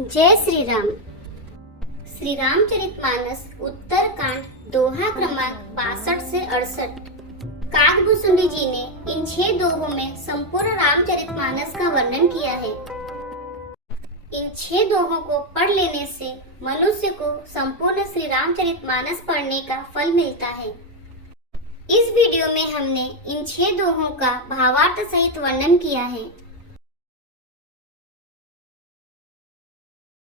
जय श्री राम। श्री रामचरितमानस उत्तरकांड दोहा क्रमांक 62 से 68। काकभुसुंडी जी ने इन 6 दोहों में संपूर्ण रामचरितमानस का वर्णन किया है। इन 6 दोहों को पढ़ लेने से मनुष्य को संपूर्ण श्री रामचरितमानस पढ़ने का फल मिलता है। इस वीडियो में हमने इन 6 दोहों का भावार्थ सहित वर्णन किया है।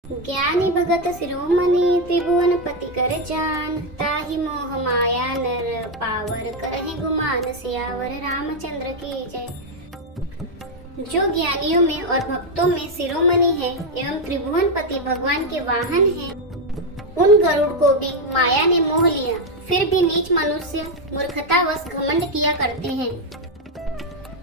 ज्ञानी भगत शिरोमणि त्रिभुवन पति कर जान, ताहि मोह माया नर पावर करहि गुमान, सियावर रामचंद्र की जय। जो ज्ञानियों में और भक्तों में शिरोमणि है एवं त्रिभुवन पति भगवान के वाहन हैं, उन गरुड़ को भी माया ने मोह लिया। फिर भी नीच मनुष्य मूर्खतावश घमंड किया करते हैं।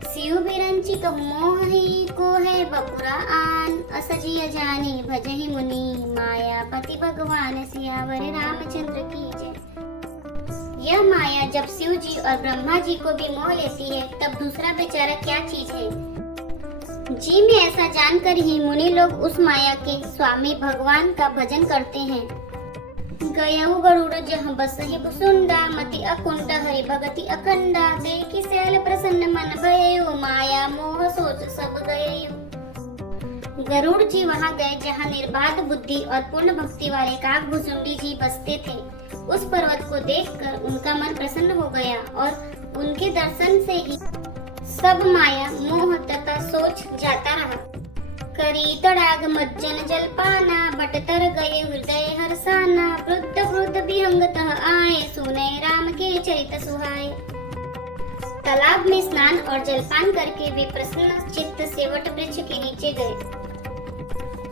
शिव बिरंची कहु मोहि को है बपुरा आन, असजिय जानी भजहि मुनि, माया पति भगवान सियावर रामचंद्र की जय। यह माया जब शिव जी और ब्रह्मा जी को भी मोह लेती है, तब दूसरा बेचारा क्या चीज है। जी में ऐसा जानकर ही मुनि लोग उस माया के स्वामी भगवान का भजन करते हैं। गयउ गरुड़ जहाँ बसहि भुसुंडा, मति अकुंठ हरि भगति अखंडा, देखि सैल प्रसन्न मन भयउ, माया मोह सोच सब गयउ। गरुड़ जी वहाँ गए जहाँ निर्बाध बुद्धि और पूर्ण भक्ति वाले काकभुसुंडी जी बसते थे। उस पर्वत को देखकर उनका मन प्रसन्न हो गया और उनके दर्शन से ही सब माया मोह तथा सोच जाता रहा। करी तड़ाग मज्जन जलपाना, बटतर गए हृदय हर्षाना, वृद्ध वृद्ध विहंगतः आए, सुने राम के चरित सुहाए। तालाब में स्नान और जलपान करके वे प्रसन्न चित्त से वट वृक्ष के नीचे गए।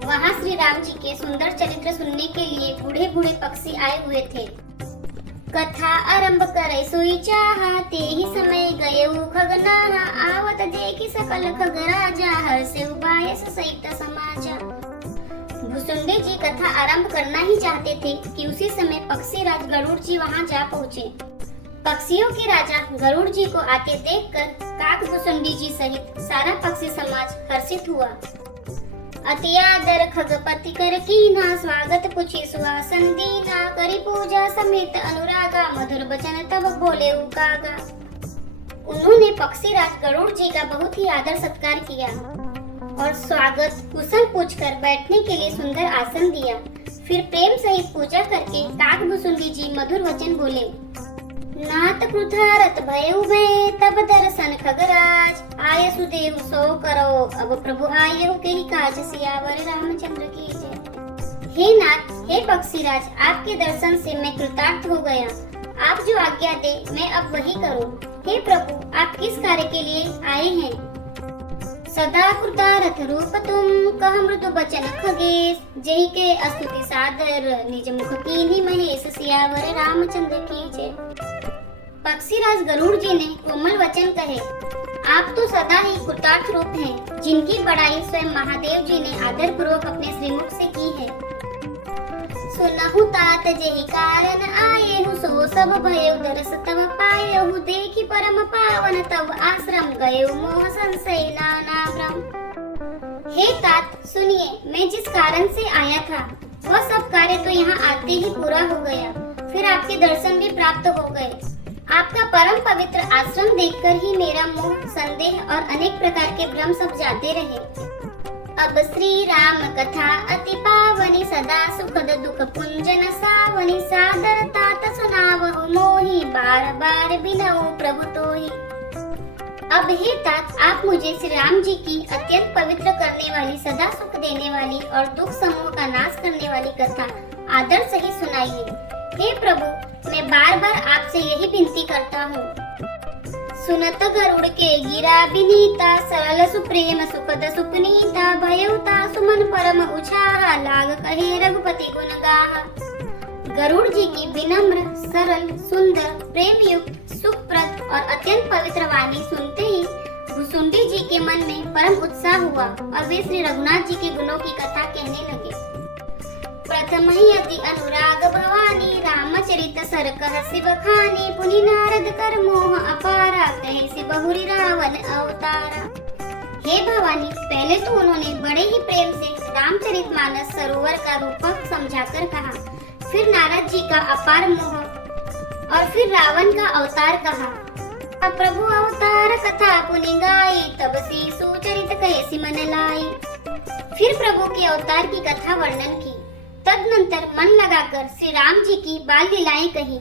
वहाँ श्री राम जी के सुंदर चरित्र सुनने के लिए बूढ़े बूढ़े पक्षी आए हुए थे। कथा आरंभ करे सोई चाहा, ते ही समय गयउ खगनाहा, आवत देखि सकल खग राजा, हर्षे उबायस सहित समाजा। भुसुंडी जी कथा आरंभ करना ही चाहते थे कि उसी समय पक्षी राज गरुड़ जी वहां जा पहुँचे। पक्षियों के राजा गरुड़ जी को आते देखकर काकभुसुंडी जी सहित सारा पक्षी समाज हर्षित हुआ। अति आदर खगपति कर कीना, स्वागत पुछि सुहासन दीना, करी पूजा समेत अनुरागा, मधुर बचन तब बोले उकागा। उन्होंने पक्षीराज गरुड़ जी का बहुत ही आदर सत्कार किया और स्वागत कुशल पूछकर बैठने के लिए सुंदर आसन दिया। फिर प्रेम सहित पूजा करके काकभुसुंडी जी मधुर वचन बोले। नाथ क्रुधारत भयउ भय, तब दर्शन खगराज, आय सुदेव सो करो, अब प्रभु आयहु केहि काज, सियावर रामचंद्र की जय। हे नाथ, हे पक्षीराज, आपके दर्शन से मैं कृतार्थ हो गया। आप जो आज्ञा दे मैं अब वही करूं। हे प्रभु, आप किस कार्य के लिए आए हैं। सदा कृतारथ रूप तुम, कह मृदु बचन खगेश, जहि के स्तुति सादर, निज मुख कीन्ही महेश, सियावर रामचंद्र की जय। पक्षीराज गरुड़ जी ने कोमल वचन कहे। आप तो सदा ही कृतार्थ रूप हैं, जिनकी बड़ाई स्वयं महादेव जी ने आदर पूर्वक अपने श्रीमुख से की है। सुनहु तात जेहि कारण आएहु, सो सब भयउ दरस तब पाएहु, देखि परम पावन तब आश्रम, गयउ मोह संशय नाना भ्रम। हे तात, सुनिए, मैं जिस कारण से आया था वह सब कार्य तो यहाँ आते ही पूरा हो गया। फिर आपके दर्शन भी प्राप्त हो गए। आपका परम पवित्र आश्रम देखकर ही मेरा मोह, संदेह और अनेक प्रकार के भ्रम सब जाते रहे। अब श्री राम कथा अति पावनी, सदा सुखद दुख पुंजन सावनी, सादर तात सुनावहु मोहि, बार बार बिनऊ प्रभु तोहि। अब हे तात, आप मुझे श्री राम जी की अत्यंत पवित्र करने वाली, सदा सुख देने वाली और दुख समूह का नाश करने वाली कथा आदर सहित सुनाइए। हे प्रभु, मैं बार बार आपसे यही विनती करता हूँ। सुनत गरुड़ के गिरा विनीता, सरल सुप्रेम सुखद सुपनीता, भयउता सुमन परम उछाहा, लाग कहे रघुपति गुण गाहा। गरुड़ जी की विनम्र, सरल, सुंदर, प्रेम युक्त, सुखप्रद और अत्यंत पवित्र वाणी सुनते ही भुसुंडी जी के मन में परम उत्साह हुआ और वे श्री रघुनाथ जी के गुणों की कथा कहने लगे। प्रथम ही अति अनुराग भवानी, रामचरित सर कह शिव खानी, पुनि नारद कर मोह अपारा, कहे से बहुरी रावण अवतारा। हे भवानी, पहले तो उन्होंने बड़े ही प्रेम से राम रामचरितमानस सरोवर का रूपक समझाकर कहा। फिर नारद जी का अपार मोह और फिर रावण का अवतार कहा। प्रभु अवतार कथा पुनि गाई, तब सी सुचरित कहे मन लाई। फिर प्रभु के अवतार की कथा वर्णन की। तदनंतर मन लगाकर श्री राम जी की बाल लीलाएं कही।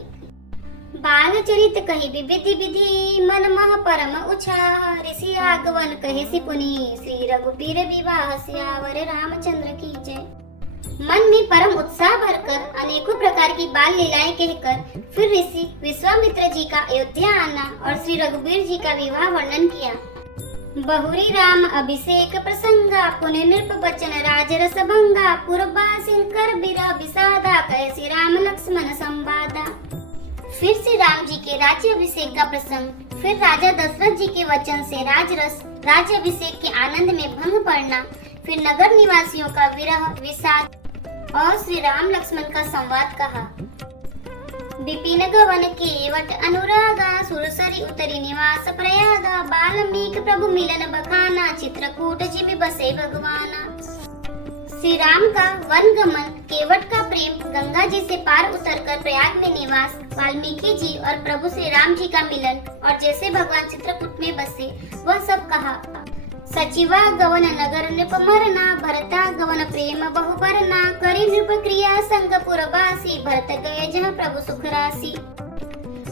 बाल चरित कही विधि विधि, मन मह परम उछाह। ऋषि आगवन कहे सि पुनि, श्री रघुबीर विवाह सियावर रामचंद्र की जय। मन में परम उत्साह भरकर अनेकों प्रकार की बाल लीलाएं कहकर फिर ऋषि विश्वामित्र जी का अयोध्या आना और श्री रघुबीर जी का विवाह वर्णन किया। बहुरी राम अभिषेक प्रसंगा, पुण्य नृप बचन राजरस भंगा। पूर्वासिन कर बिरह विषादा, कहे श्री राम लक्ष्मण संवादा। फिर श्री राम जी के राज्य अभिषेक का प्रसंग, फिर राजा दशरथ जी के वचन से राजरस राज्य अभिषेक के आनंद में भंग पड़ना, फिर नगर निवासियों का विरह विषाद और श्री राम लक्ष्मण का संवाद कहा। विपिन गवन केवट अनुरागा, सुरसरी उतरी निवास प्रयागा। बाल्मीक प्रभु मिलन बखाना, चित्रकूट जिमि बसे भगवाना। श्री राम का वन गमन, केवट का प्रेम, गंगा जी से पार उतरकर प्रयाग में निवास, वाल्मीकि जी और प्रभु श्री राम जी का मिलन और जैसे भगवान चित्रकूट में बसे वह सब कहा। सचिवा गवन नगर नृप मरना, भरता गवन प्रेम बहुबरना। करी नृप क्रिया संग पुरवासी, भरत गए जहाँ प्रभु सुख राशि।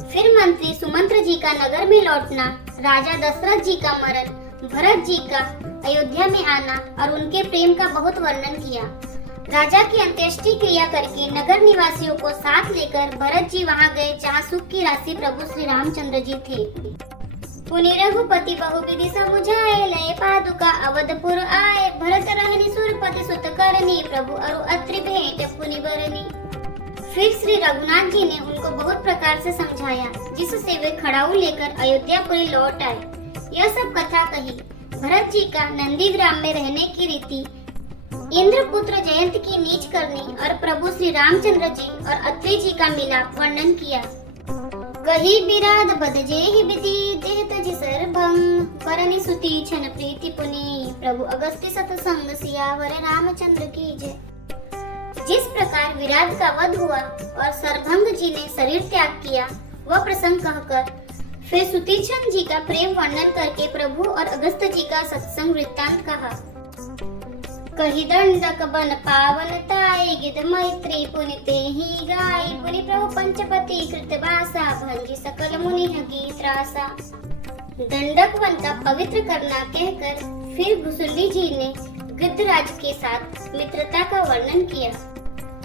फिर मंत्री सुमंत्र जी का नगर में लौटना, राजा दशरथ जी का मरण, भरत जी का अयोध्या में आना और उनके प्रेम का बहुत वर्णन किया। राजा की अंत्येष्टि क्रिया करके नगर निवासियों को साथ लेकर भरत जी वहाँ गए जहाँ सुख की राशि प्रभु श्री रामचंद्र जी थे। पुनि रघुपति बहुविधि समुझाए, लय पादुका अवधपुर आए। भरत रहनी सुरपति सुत करनी, प्रभु अरु अत्रि भेंट पुनि बरनी। फिर श्री रघुनाथ जी ने उनको बहुत प्रकार से समझाया, जिससे वे खड़ाऊ लेकर अयोध्यापुरी लौट आए। यह सब कथा कही। भरत जी का नंदीग्राम में रहने की रीति, इंद्रपुत्र जयंत की नीच करनी और प्रभु श्री रामचंद्र जी और अत्रि जी का मिलाप वर्णन किया। कही बिराद बद जेहि विधि, देह तजि सर्वभंग। करनी सुति छन प्रीति पुनि, प्रभु अगस्त्य सतसंग सियावर रामचंद्र की जय। जिस प्रकार विराट का वध हुआ और सरभंग जी ने शरीर त्याग किया, वह प्रसंग कहकर फिर सुतीक्षण जी का प्रेम वर्णन करके प्रभु और अगस्त्य जी का सत्संग वृत्तांत कहा। कही दंडक बन पावन ताई, गिद मैत्री पुनि तेहि गाई। पुनि प्रभु पंचपति कृत वासा, भंजी सकल मुनि गीत रासा। दंडक वन का पवित्र करना कहकर फिर भुसुंडी जी ने गिद्धराज के साथ मित्रता का वर्णन किया।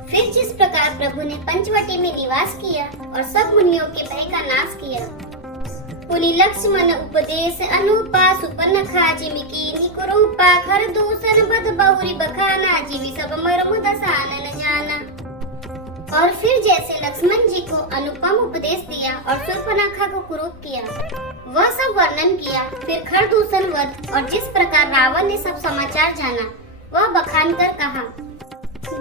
फिर जिस प्रकार प्रभु ने पंचवटी में निवास किया और सब मुनियों के भय का नाश किया। पुनि लक्ष्मण उपदेश अनुपा, सुपर्णखा जिमि कीन्हि कुरूपा। खर दूषण बद बहुरी बखाना, जीवी सब मर्म दसानन जाना। और फिर जैसे लक्ष्मण जी को अनुपम उपदेश दिया और सुपर्णखा को कुरूप किया, वह सब वर्णन किया। फिर खरदूषण वध और जिस प्रकार रावण ने सब समाचार जाना, वह बखान कर कहा।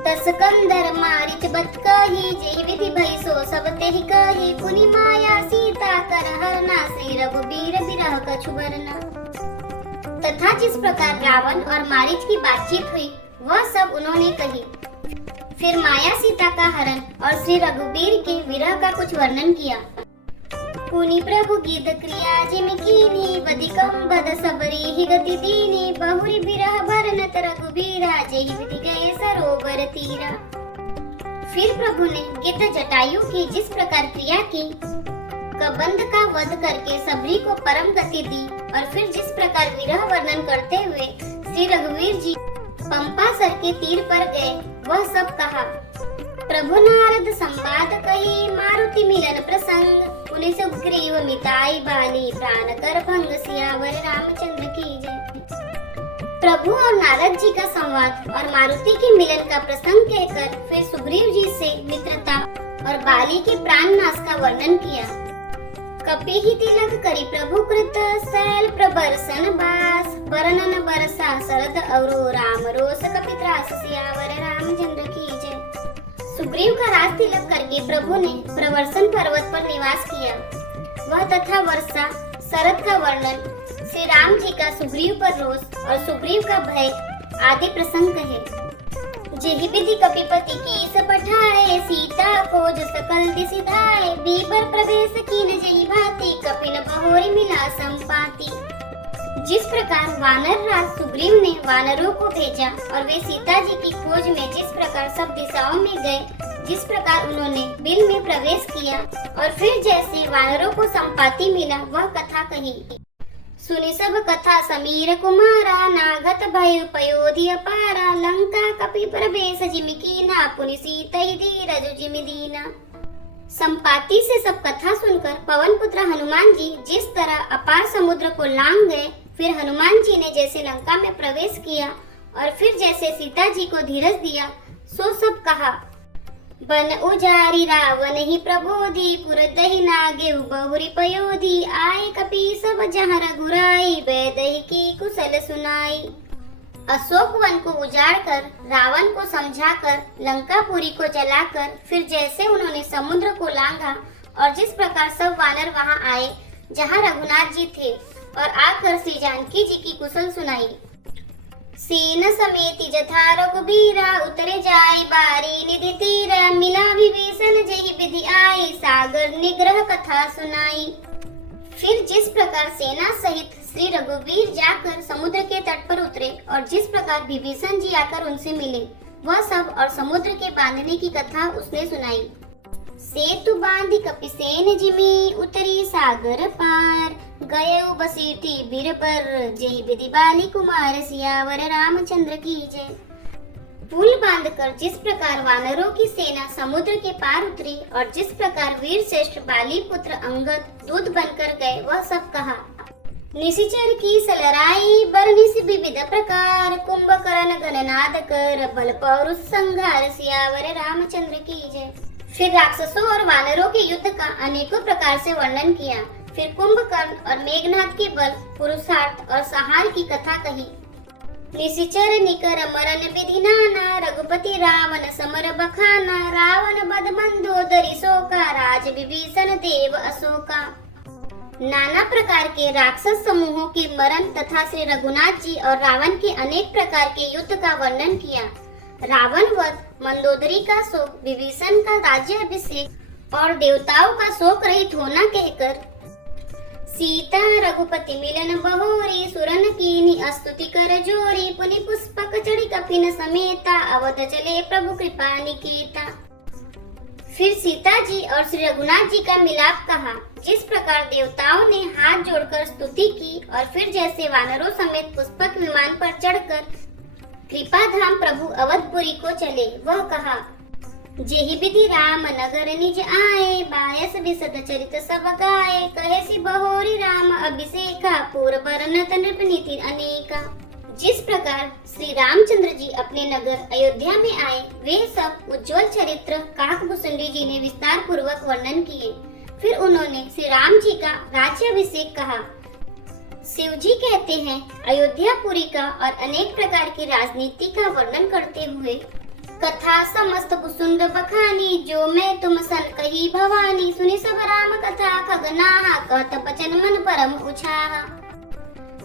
दस कंदर मारिच बत कही, जेहि विधि भई सो सब तेहि कही। पुनि माया सीता कर हरना, श्री रघुबीर बिरह कछु बरना। तथा जिस प्रकार रावण और मारीच की बातचीत हुई, वह सब उन्होंने कही। फिर माया सीता का हरण और श्री रघुबीर के विरह का कुछ वर्णन किया। पुनि प्रभु गिद क्रिया जिमि कीन्हि, बदिकम बद सबरी गति दीनी। बहुरी बिरह भरनत रघुबीरा, जेहि विधि गए सरोवर तीरा। फिर प्रभु ने गिद्ध जटायु की जिस प्रकार क्रिया की, कबंध का वध करके सबरी को परम गति दी और फिर जिस प्रकार विरह वर्णन करते हुए श्री रघुवीर जी पंपा सर के तीर पर गए, वह सब कहा। प्रभु नारद संवाद कही, मारुति मिलन प्रसंग। पुनि सुग्रीव मिताई बानी, प्राण कर भंग सियावर रामचंद्र की जय। प्रभु और नारद जी का संवाद और मारुति के मिलन का प्रसंग कहकर फिर सुग्रीव जी से मित्रता और बाली के प्राण नाश का वर्णन किया। कपि ही तिलक करी प्रभु कृत, शैल प्रबर्शन बास। वर्णन बरसा शरद अवरो, राम रोष कपि त्रास सियावर रामचंद्र की जय। सुग्रीव का राज तिलक करके प्रभु ने प्रवर्सन पर्वत पर निवास किया। वह तथा वर्षा शरद का वर्णन, श्री राम जी का सुग्रीव पर रोष और सुग्रीव का भय आदि प्रसंग कहे। जेहि विधि कपिपति कीस पठाए, सीता खोज सकल दिसि धाए। बीबर प्रवेश कीन जेहि भांति, कपिन बहोरी मिला संपाति। जिस प्रकार वानर राज सुग्रीव ने वानरों को भेजा और वे सीता जी की खोज में जिस प्रकार सब दिशाओं में गए, जिस प्रकार उन्होंने बिल में प्रवेश किया और फिर जैसे वानरों को संपाति मिला, वह कथा कही। सुनि सब कथा समीर कुमारा, नागत भय पयोधि अपारा। लंका कपि प्रवेश जिमि कीना, पुनि सीतहि धीरज जिमि दीना। संपाति से सब कथा सुनकर पवन पुत्र हनुमान जी जिस तरह अपार समुद्र को लांघ गए, फिर हनुमान जी ने जैसे लंका में प्रवेश किया और फिर जैसे सीता जी को धीरज दिया, सो सब कहा। बन उजारी रावण ही प्रबोधि, पुरदहि नागेउ बहुरी पयोधि। आए कपि सब जहाँ रघुराई, बैदहि की कुशल सुनाई। अशोक वन को उजाड़ कर, रावण को समझाकर, लंकापुरी को जलाकर, फिर जैसे उन्होंने समुद्र को लांघा और जिस प्रकार सब वानर वहां आए जहां रघुनाथ जी थे और आकर श्री जानकी जी की कुशल सुनाई। सीन समेति जथा रघुबीरा, उतरे जाय बारी निधि तीरा। मिला विभीषण जेहि विधि आई, सागर निग्रह कथा सुनाई। फिर जिस प्रकार सेना सहित श्री रघुवीर जाकर समुद्र के तट पर उतरे और जिस प्रकार विभीषण जी आकर उनसे मिले, वह सब और समुद्र के बांधने की कथा उसने सुनाई। सेतु बांधि कपिसेन जिमि, उतरी सागर पार। गए बसीठी बीर पर, जेहि विधि बाली कुमार सियावर रामचंद्र की जय। पुल बांधकर जिस प्रकार वानरों की सेना समुद्र के पार उतरी और जिस प्रकार वीर श्रेष्ठ बाली पुत्र अंगद दूत बनकर गए, वह सब कहा। निशिचर की सलराई, बरनिसि विविध प्रकार। कुंभकर्ण गणनाद कर, बल पौरुष संघार सियावर रामचंद्र की जय। फिर राक्षसों और वानरों के युद्ध का अनेकों प्रकार से वर्णन किया। फिर कुंभकर्ण और मेघनाद के बल, पुरुषार्थ और संहार की कथा कही। निशिचर निकर मरण विधि नाना, रघुपति रावण समर बखाना। रावण बद मंदोदरी शोका, राज विभीषण देव अशोका। नाना प्रकार के राक्षस समूहों के मरण तथा श्री रघुनाथ जी और रावण के अनेक प्रकार के युद्ध का वर्णन किया। रावण वध, मंदोदरी का शोक, विभीषण का राज्याभिषेक और देवताओं का शोक रहित होना कहकर सीता रघुपति मिलन बहोरी। सुरन कीनी स्तुति कर जोरी, पुनि पुष्पक चढ़ी कपिन समेता। अवध चले प्रभु कृपा निकेता। फिर सीता जी और श्री रघुनाथ जी का मिलाप कहा। जिस प्रकार देवताओं ने हाथ जोड़कर स्तुति की और फिर जैसे वानरों समेत पुष्पक विमान पर चढ़कर कृपा धाम प्रभु अवधपुरी को चले, वह कहा। जेहि विधि राम नगर निज आए, बायस विशद चरित सब गाए। कहेसि बहोरी राम अभिषेका, पूर्व बरनत नृप नीति अनेका। जिस प्रकार श्री रामचंद्र जी अपने नगर अयोध्या में आए, वे सब उज्जवल चरित्र काकभूषुंडी जी ने विस्तार पूर्वक वर्णन किए। फिर उन्होंने श्री राम जी का राज्याभिषेक कहा। शिव जी कहते हैं, अयोध्यापुरी का और अनेक प्रकार की राजनीति का वर्णन करते हुए कथा समस्त कुसुंद बखानी। जो मैं तुम सन कही भवानी, सुनि सब राम कथा खगनाहा। कहत बचन मन परम उछाहा।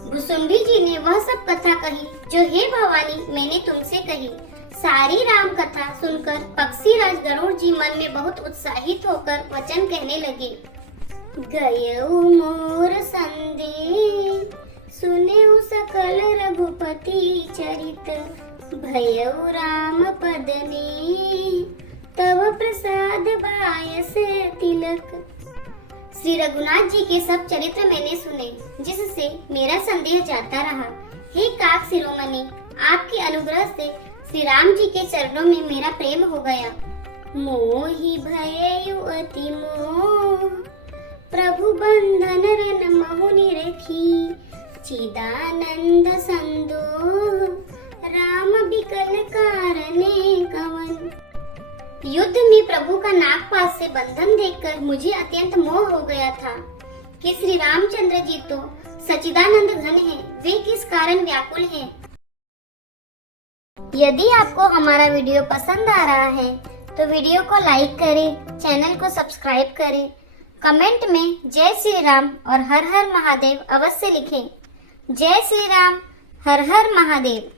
भुसुंडी जी ने वह सब कथा कही जो हे भवानी मैंने तुमसे कही। सारी राम कथा सुनकर पक्षी राज गरुड़ जी मन में बहुत उत्साहित होकर वचन कहने लगे। गयउ मोर संदेश, सुनेउ सकल रघुपति चरित। भयउ राम पद ने, तव प्रसाद बायस तिलक। श्री रघुनाथ जी के सब चरित्र मैंने सुने, जिससे मेरा संदेह जाता रहा। हे काक शिरोमणि, आपके अनुग्रह से श्री राम जी के चरणों में मेरा प्रेम हो गया। मोहि भयउ अति मोह, प्रभु बंधन रन महु निरखी। चिदानंद संदोह, राम बिकल कारणे कवन। युद्ध में प्रभु का नागपाश से बंधन देखकर मुझे अत्यंत मोह हो गया था कि श्री रामचंद्र जी तो सच्चिदानंद घन हैं, वे किस कारण व्याकुल हैं। यदि आपको हमारा वीडियो पसंद आ रहा है तो वीडियो को लाइक करें, चैनल को सब्सक्राइब करें, कमेंट में जय श्री राम और हर हर महादेव अवश्य लिखें। जय श्री राम, हर हर महादेव।